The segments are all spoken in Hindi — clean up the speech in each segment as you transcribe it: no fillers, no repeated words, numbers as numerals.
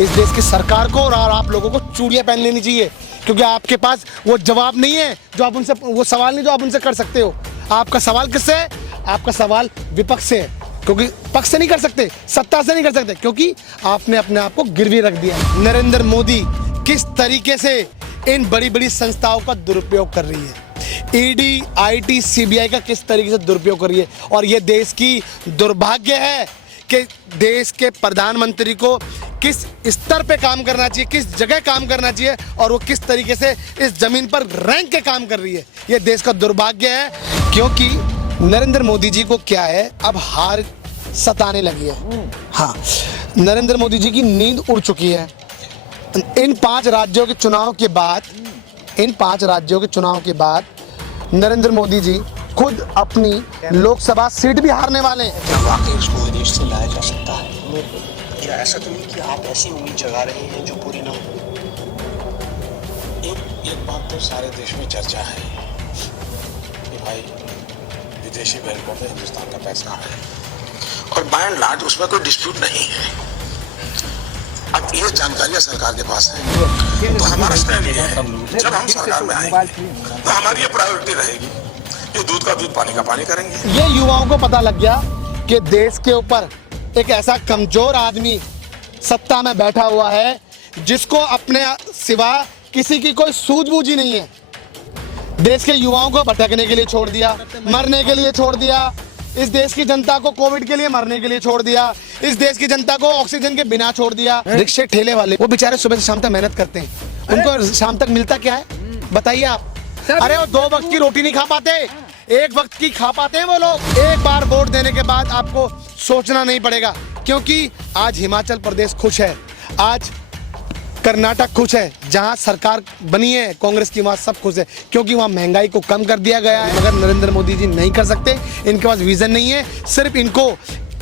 इस देश की सरकार को और आप लोगों को चूड़ियां पहन लेनी चाहिए, क्योंकि आपके पास वो जवाब नहीं है जो आप उनसे, वो सवाल नहीं जो आप उनसे कर सकते हो। आपका सवाल किससे है? आपका सवाल विपक्ष से है, क्योंकि पक्ष से नहीं कर सकते, सत्ता से नहीं कर सकते, क्योंकि आपने अपने आप को गिरवी रख दिया। नरेंद्र मोदी किस तरीके से इन बड़ी बड़ी संस्थाओं का दुरुपयोग कर रही है, ईडी, आईटी, सीबीआई का किस तरीके से दुरुपयोग कर रही है। और ये देश की दुर्भाग्य है कि देश के प्रधानमंत्री को किस स्तर पे काम करना चाहिए, किस जगह काम करना चाहिए, और वो किस तरीके से इस जमीन पर रैंक के काम कर रही है। ये देश का दुर्भाग्य है, क्योंकि नरेंद्र मोदी जी को क्या है, अब हार सताने लगी है। हाँ, नरेंद्र मोदी जी की नींद उड़ चुकी है। इन 5 राज्यों के चुनाव के बाद नरेंद्र मोदी जी खुद अपनी लोकसभा सीट भी हारने वाले हैं। क्या वाकई उसको विदेश से लाया जा सकता है, या ऐसा तो नहीं कि आप ऐसी उम्मीद जगा रहे हैं जो पूरी ना हो? एक बात तो सारे देश में चर्चा है कि भाई विदेशी बैंकों में हिंदुस्तान का पैसा है, और बाय एंड लार्ज उसमें कोई डिस्प्यूट नहीं है। अब ये जानकारियां सरकार के पास है, तो हमारा स्टैंड ये है, जब हम सरकार में आएंगे तो हमारी ये प्रायोरिटी रहेगी, ये दूध का दूध पानी का पानी करेंगे। ये युवाओं को पता लग गया कि देश के ऊपर एक ऐसा कमजोर आदमी सत्ता में बैठा हुआ है जिसको अपने सिवा किसी की कोई सूझबूझ ही नहीं है। देश के युवाओं को भटकने के लिए छोड़ दिया, मरने के लिए छोड़ दिया, इस देश की जनता को कोविड के लिए मरने के लिए छोड़ दिया, इस देश की जनता को ऑक्सीजन के बिना छोड़ दिया। रिक्शे ठेले वाले वो बेचारे सुबह से शाम तक मेहनत करते हैं, उनको शाम तक मिलता क्या है बताइए आप? अरे वो 2 वक्त की रोटी नहीं खा पाते, 1 वक्त की खा पाते हैं वो लोग। एक बार वोट देने के बाद आपको सोचना नहीं पड़ेगा, क्योंकि आज हिमाचल प्रदेश खुश है, आज कर्नाटक खुश है, जहां सरकार बनी है कांग्रेस की, वहां सब खुश है, क्योंकि वहां महंगाई को कम कर दिया गया है। मगर नरेंद्र मोदी जी नहीं कर सकते, इनके पास विजन नहीं है। सिर्फ इनको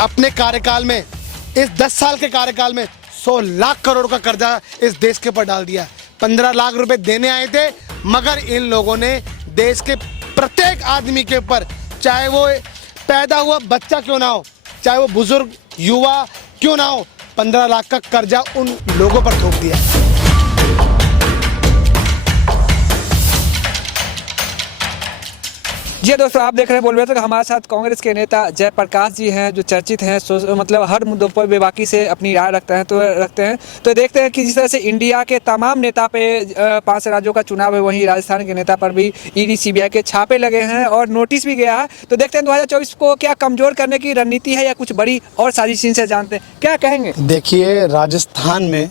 अपने कार्यकाल में, इस 10 साल के कार्यकाल में 100 लाख करोड़ का कर्जा इस देश के ऊपर डाल दिया। 15 लाख रुपए देने आए थे, मगर इन लोगों ने देश के प्रत्येक आदमी के ऊपर, चाहे वो पैदा हुआ बच्चा क्यों ना हो, चाहे वो बुजुर्ग युवा क्यों ना हो, 15 लाख का कर्जा उन लोगों पर थोप दिया। जी दोस्तों, आप देख रहे हैं बोल रहे थे। हमारे साथ कांग्रेस के नेता जयप्रकाश जी हैं, जो चर्चित हैं, मतलब हर मुद्दों पर बेबाकी से अपनी राय रखते हैं। तो देखते हैं कि जिस तरह से इंडिया के तमाम नेता पे 5 राज्यों का चुनाव है, वहीं राजस्थान के नेता पर भी ईडी, सीबीआई के छापे लगे हैं और नोटिस भी गया है। तो देखते हैं 2024 को क्या कमजोर करने की रणनीति है या कुछ बड़ी और साजिश से जानते हैं, क्या कहेंगे? देखिए, राजस्थान में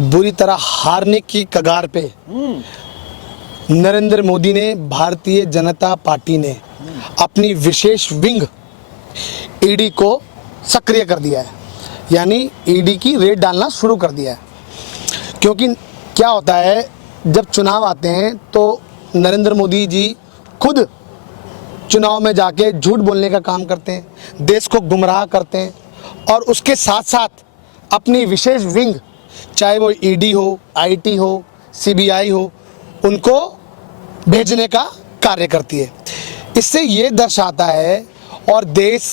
बुरी तरह हारने की कगार पे नरेंद्र मोदी ने, भारतीय जनता पार्टी ने अपनी विशेष विंग ईडी को सक्रिय कर दिया है, यानी ईडी की रेड डालना शुरू कर दिया है। क्योंकि क्या होता है, जब चुनाव आते हैं तो नरेंद्र मोदी जी खुद चुनाव में जाके झूठ बोलने का काम करते हैं, देश को गुमराह करते हैं, और उसके साथ साथ अपनी विशेष विंग, चाहे वो ईडी हो, आईटी हो, सीबीआई हो, उनको भेजने का कार्य करती है। इससे ये दर्शाता है, और देश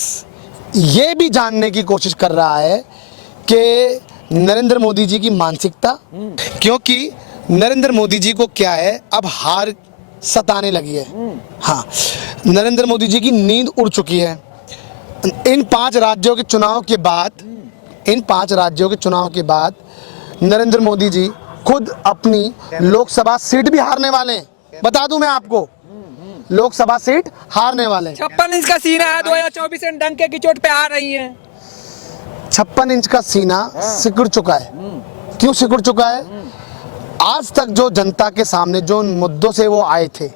ये भी जानने की कोशिश कर रहा है कि नरेंद्र मोदी जी की मानसिकता, क्योंकि नरेंद्र मोदी जी को क्या है, अब हार सताने लगी है। हाँ, नरेंद्र मोदी जी की नींद उड़ चुकी है। इन 5 राज्यों के चुनाव के बाद नरेंद्र मोदी जी खुद अपनी लोकसभा सीट भी हारने वाले हैं। बता दूं मैं आपको, लोकसभा सीट हारने वाले हैं। 56 इंच का सीना है, 2024 में डंके की चोट पे आ रही है। 56 इंच का सीना सिकुड़ चुका है। क्यों सिकुड़ चुका है? आज तक जो जनता के सामने जो मुद्दों से वो आए थे,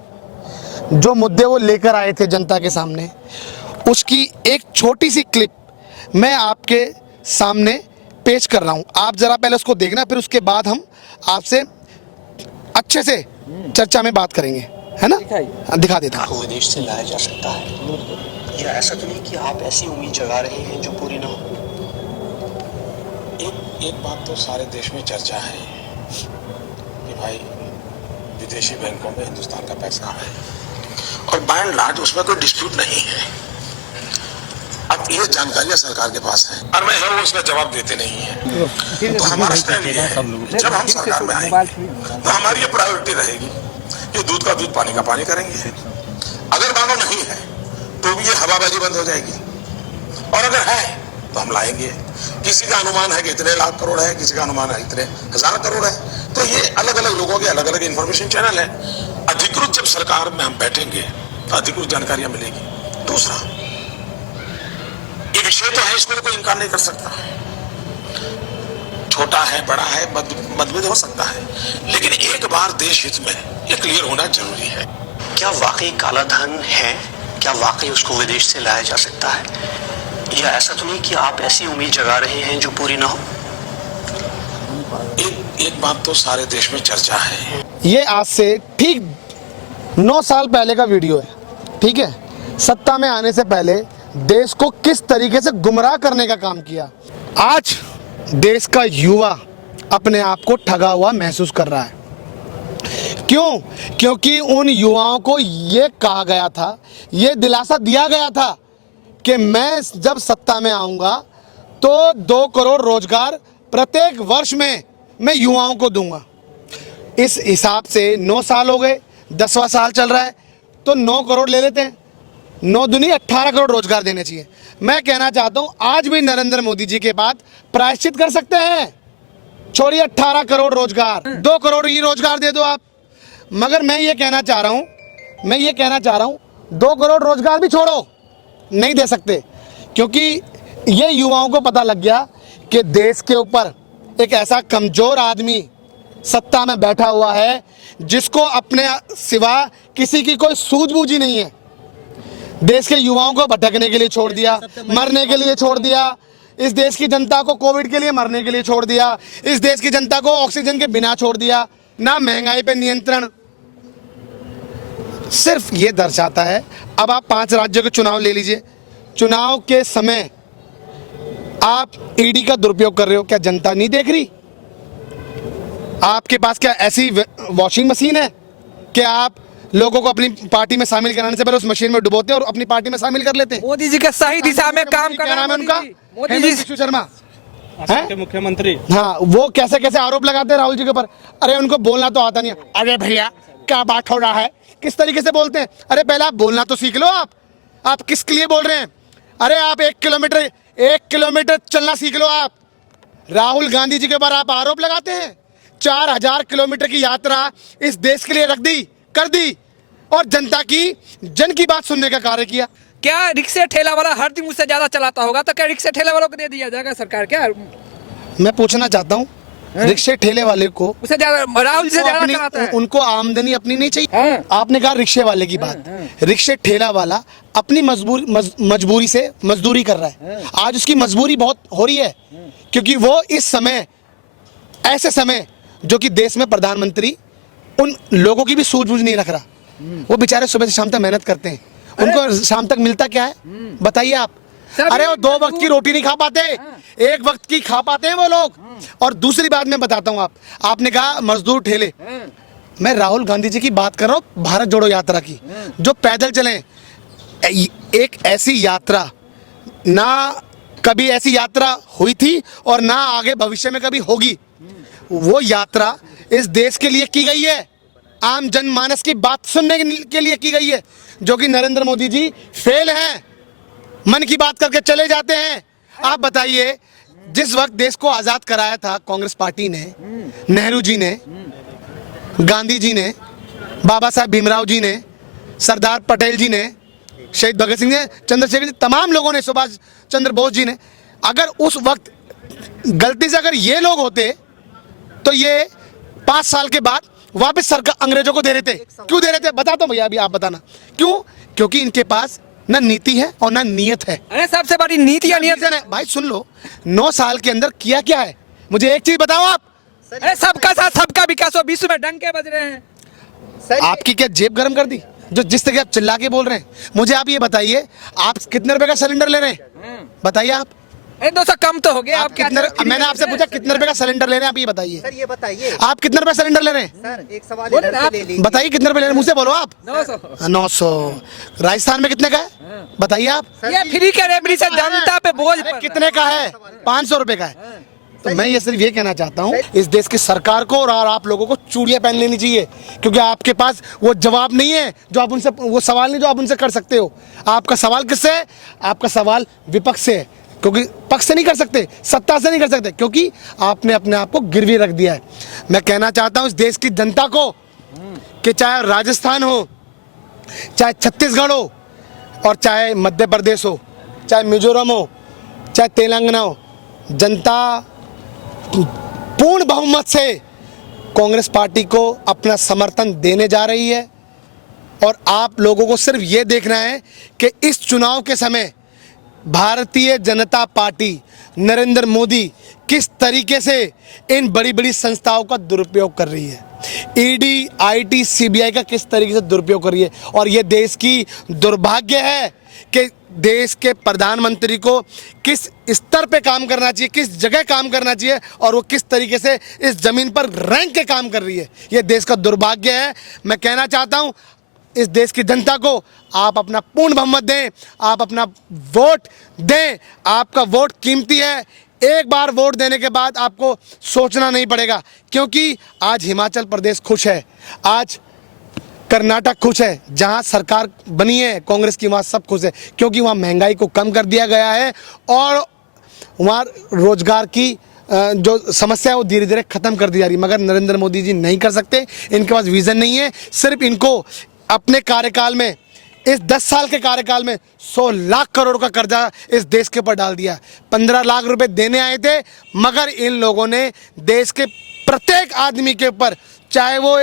जो मुद्दे वो लेकर आए थे जनता के सामने, उसकी एक छोटी सी क्लिप मैं आपके सामने पेश कर रहा हूं। आप जरा पहले उसको देखना, फिर उसके बाद हम आपसे अच्छे से चर्चा में बात करेंगे, है ना? दिखा देता हूं। को विदेश से लाया जा सकता है, या ऐसा तो नहीं कि आप ऐसी उम्मीद जगा रहे हैं जो पूरी ना हो? एक बात तो सारे देश में चर्चा है कि भाई विदेशी बैंकों में हिंदुस्तान का पैसा है, और बाय एंड लार्ज उसमें कोई डिस्प्यूट नहीं है। अब ये जानकारियां सरकार के पास है और मैं वो उसका जवाब देते नहीं है। तो हमारा स्टैंड ये है, जब हम सरकार में आएंगे तो हमारी ये प्रायोरिटी रहेगी, ये दूध का दूध पानी का पानी करेंगे। अगर मानो नहीं है तो भी ये हवाबाजी बंद हो जाएगी, और अगर है तो हम लाएंगे। किसी का अनुमान है कि इतने लाख करोड़ है, किसी का अनुमान है इतने हजार करोड़ है, तो ये अलग अलग लोगों के अलग अलग इंफॉर्मेशन चैनल है। अधिकृत जब सरकार में हम बैठेंगे तो अधिकृत जानकारियां मिलेगी। दूसरा, ये विषय तो है, इसको कोई इनकार नहीं कर सकता, छोटा है बड़ा है मतभेद हो सकता है, लेकिन एक बार देश हित में ये क्लियर होना जरूरी है। क्या वाकई काला धन है? क्या वाकई उसको विदेश से लाया जा सकता है, या ऐसा तो नहीं कि आप ऐसी उम्मीद जगा रहे हैं जो पूरी ना हो? एक बात तो सारे देश में चर्चा है। ये आज से ठीक 9 साल पहले का वीडियो है, ठीक है। सत्ता में आने से पहले देश को किस तरीके से गुमराह करने का काम किया। आज देश का युवा अपने आप को ठगा हुआ महसूस कर रहा है। क्यों? क्योंकि उन युवाओं को ये कहा गया था, ये दिलासा दिया गया था कि मैं जब सत्ता में आऊंगा तो 2 करोड़ रोजगार प्रत्येक वर्ष में मैं युवाओं को दूंगा। इस हिसाब से 9 साल हो गए, 10वां साल चल रहा है, तो 9 करोड़ ले लेते हैं, 9 दूनी 18 करोड़ रोजगार देने चाहिए। मैं कहना चाहता हूं आज भी नरेंद्र मोदी जी के बाद प्रायश्चित कर सकते हैं। छोड़िए 18 करोड़ रोजगार, 2 करोड़ ही रोजगार दे दो आप। मगर मैं ये कहना चाह रहा हूं 2 करोड़ रोजगार भी छोड़ो, नहीं दे सकते, क्योंकि ये युवाओं को पता लग गया कि देश के ऊपर एक ऐसा कमजोर आदमी सत्ता में बैठा हुआ है जिसको अपने सिवा किसी की कोई सूझबूझ ही नहीं है। देश के युवाओं को भटकने के लिए छोड़ दिया, मरने के लिए छोड़ दिया, इस देश की जनता को कोविड के लिए मरने के लिए छोड़ दिया, इस देश की जनता को ऑक्सीजन के बिना छोड़ दिया, ना महंगाई पे नियंत्रण। सिर्फ ये दर्शाता है। अब आप 5 राज्यों के चुनाव ले लीजिए, चुनाव के समय आप ईडी का दुरुपयोग कर रहे हो, क्या जनता नहीं देख रही? आपके पास क्या ऐसी वॉशिंग मशीन है कि आप लोगों को अपनी पार्टी में शामिल कराने से पहले उस मशीन में डुबोते हैं और अपनी पार्टी में शामिल कर लेते हैं? मोदी जी के सही दिशा में काम कर रहा है उनका मोदी जी। विश्व शर्मा के मुख्यमंत्री, हाँ, वो कैसे कैसे आरोप लगाते हैं राहुल जी के ऊपर। अरे उनको बोलना तो आता नहीं है। अरे भैया क्या बात हो रहा है, किस तरीके से बोलते हैं। अरे पहले आप बोलना तो सीख लो। आप किसके लिए बोल रहे हैं? अरे आप 1 किलोमीटर चलना सीख लो। आप राहुल गांधी जी के ऊपर आप आरोप लगाते हैं। 4000 किलोमीटर की यात्रा इस देश के लिए कर दी और जन की बात सुनने का कार्य किया। क्या रिक्शे ठेला वाला हर दिन उससे ज्यादा चलाता होगा, तो क्या रिक्शे ठेले वालों को दे दिया जाएगा सरकार? क्या मैं पूछना चाहता हूँ, रिक्शे ठेले वाले को उससे ज्यादा राहुल जी से ज्यादा चलाता है। उनको आमदनी अपनी नहीं चाहिए। आपने कहा रिक्शे वाले की बात, रिक्शे ठेला वाला अपनी मजबूरी से मजदूरी कर रहा है। आज उसकी मजबूरी बहुत हो रही है, क्योंकि वो इस समय ऐसे समय जो कि देश में प्रधानमंत्री उन लोगों की भी सूझबूझ नहीं रख रहा। वो बेचारे सुबह से शाम तक मेहनत करते हैं, उनको शाम तक मिलता क्या है बताइए आप? अरे वो 2 वक्त की रोटी नहीं खा पाते, 1 वक्त की खा पाते हैं वो लोग। और दूसरी बात मैं बताता हूँ, आपने कहा मजदूर ठेले, मैं राहुल गांधी जी की बात कर रहा हूँ, भारत जोड़ो यात्रा की, जो पैदल चले। एक ऐसी यात्रा ना कभी ऐसी यात्रा हुई थी और ना आगे भविष्य में कभी होगी। वो यात्रा इस देश के लिए की गई है, आम जनमानस की बात सुनने के लिए की गई है, जो कि नरेंद्र मोदी जी फेल हैं, मन की बात करके चले जाते हैं। आप बताइए, जिस वक्त देश को आजाद कराया था कांग्रेस पार्टी ने, नेहरू जी ने, गांधी जी ने, बाबा साहब भीमराव जी ने, सरदार पटेल जी ने, शहीद भगत सिंह ने, चंद्रशेखर जी, तमाम लोगों ने, सुभाष चंद्र बोस जी ने, अगर उस वक्त गलती से अगर ये लोग होते तो ये 5 साल के बाद वापस सरकार अंग्रेजों को दे रहे थे। क्यों दे रहे थे बताता हूं भैया, अभी आप बताना क्यों। क्योंकि इनके पास ना नीति है और ना नियत है। अरे सबसे बड़ी नीति या नियत है भाई, सुन लो, 9 साल के अंदर किया क्या है, मुझे एक चीज बताओ आप। अरे सबका साथ सबका विकास हो, विश्व में डंके बज रहे हैं। आपकी क्या जेब गर्म कर दी? जो जिस तरह आप चिल्ला के बोल रहे हैं, मुझे आप ये बताइए, आप कितने रुपए का सिलेंडर ले रहे हैं बताइए आप? अरे 200 कम तो हो गया। आप क्या कितने, मैंने आपसे पूछा कितने रुपए का सिलेंडर ले रहे हैं, आप ये बताइए। सर ये बताइए आप कितने रुपए सिलेंडर ले रहे हैं? सर, एक सवाल बोले इधर ना से आप। ले लीजिए। बताइए कितने रुपए ले रहे हैं, मुझसे बोलो आप। 900। 900। राजस्थान में कितने का है बताइए आप। ये फ्री का रेमडी से जनता पे बोझ अरे पड़ कितने का है? 500 रुपए का है। तो मैं ये सिर्फ ये कहना चाहता हूँ इस देश की सरकार को और आप लोगों को चूड़ियां पहन लेनी चाहिए, क्योंकि आपके पास वो जवाब नहीं है जो आप उनसे, वो सवाल नहीं जो आप उनसे कर सकते हो। आपका सवाल किससे है? आपका सवाल विपक्ष से है, क्योंकि पक्ष से नहीं कर सकते, सत्ता से नहीं कर सकते, क्योंकि आपने अपने आप को गिरवी रख दिया है। मैं कहना चाहता हूँ इस देश की जनता को कि चाहे राजस्थान हो, चाहे छत्तीसगढ़ हो, और चाहे मध्य प्रदेश हो, चाहे मिजोरम हो, चाहे तेलंगाना हो, जनता पूर्ण बहुमत से कांग्रेस पार्टी को अपना समर्थन देने जा रही है। और आप लोगों को सिर्फ ये देखना है कि इस चुनाव के समय भारतीय जनता पार्टी नरेंद्र मोदी किस तरीके से इन बड़ी बड़ी संस्थाओं का दुरुपयोग कर रही है, ईडी, आईटी, सीबीआई का किस तरीके से दुरुपयोग कर रही है। और ये देश की दुर्भाग्य है कि देश के प्रधानमंत्री को किस स्तर पे काम करना चाहिए, किस जगह काम करना चाहिए, और वो किस तरीके से इस जमीन पर रैंक के काम कर रही है। ये देश का दुर्भाग्य है। मैं कहना चाहता हूँ इस देश की जनता को आप अपना पूर्ण बहुमत दें, आप अपना वोट दें। आपका वोट कीमती है। एक बार वोट देने के बाद आपको सोचना नहीं पड़ेगा, क्योंकि आज हिमाचल प्रदेश खुश है, आज कर्नाटक खुश है, जहां सरकार बनी है कांग्रेस की, वहां सब खुश है, क्योंकि वहां महंगाई को कम कर दिया गया है और वहां रोजगार की जो समस्या है वो धीरे धीरे खत्म कर दी जा रही है। मगर नरेंद्र मोदी जी नहीं कर सकते, इनके पास विजन नहीं है। सिर्फ इनको अपने कार्यकाल में, इस 10 साल के कार्यकाल में 100 लाख करोड़ का कर्जा इस देश के ऊपर डाल दिया। 15 लाख रुपए देने आए थे, मगर इन लोगों ने देश के प्रत्येक आदमी के ऊपर, चाहे वो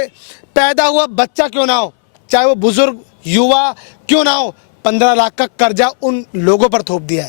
पैदा हुआ बच्चा क्यों ना हो, चाहे वो बुजुर्ग युवा क्यों ना हो, 15 लाख का कर्जा उन लोगों पर थोप दिया है।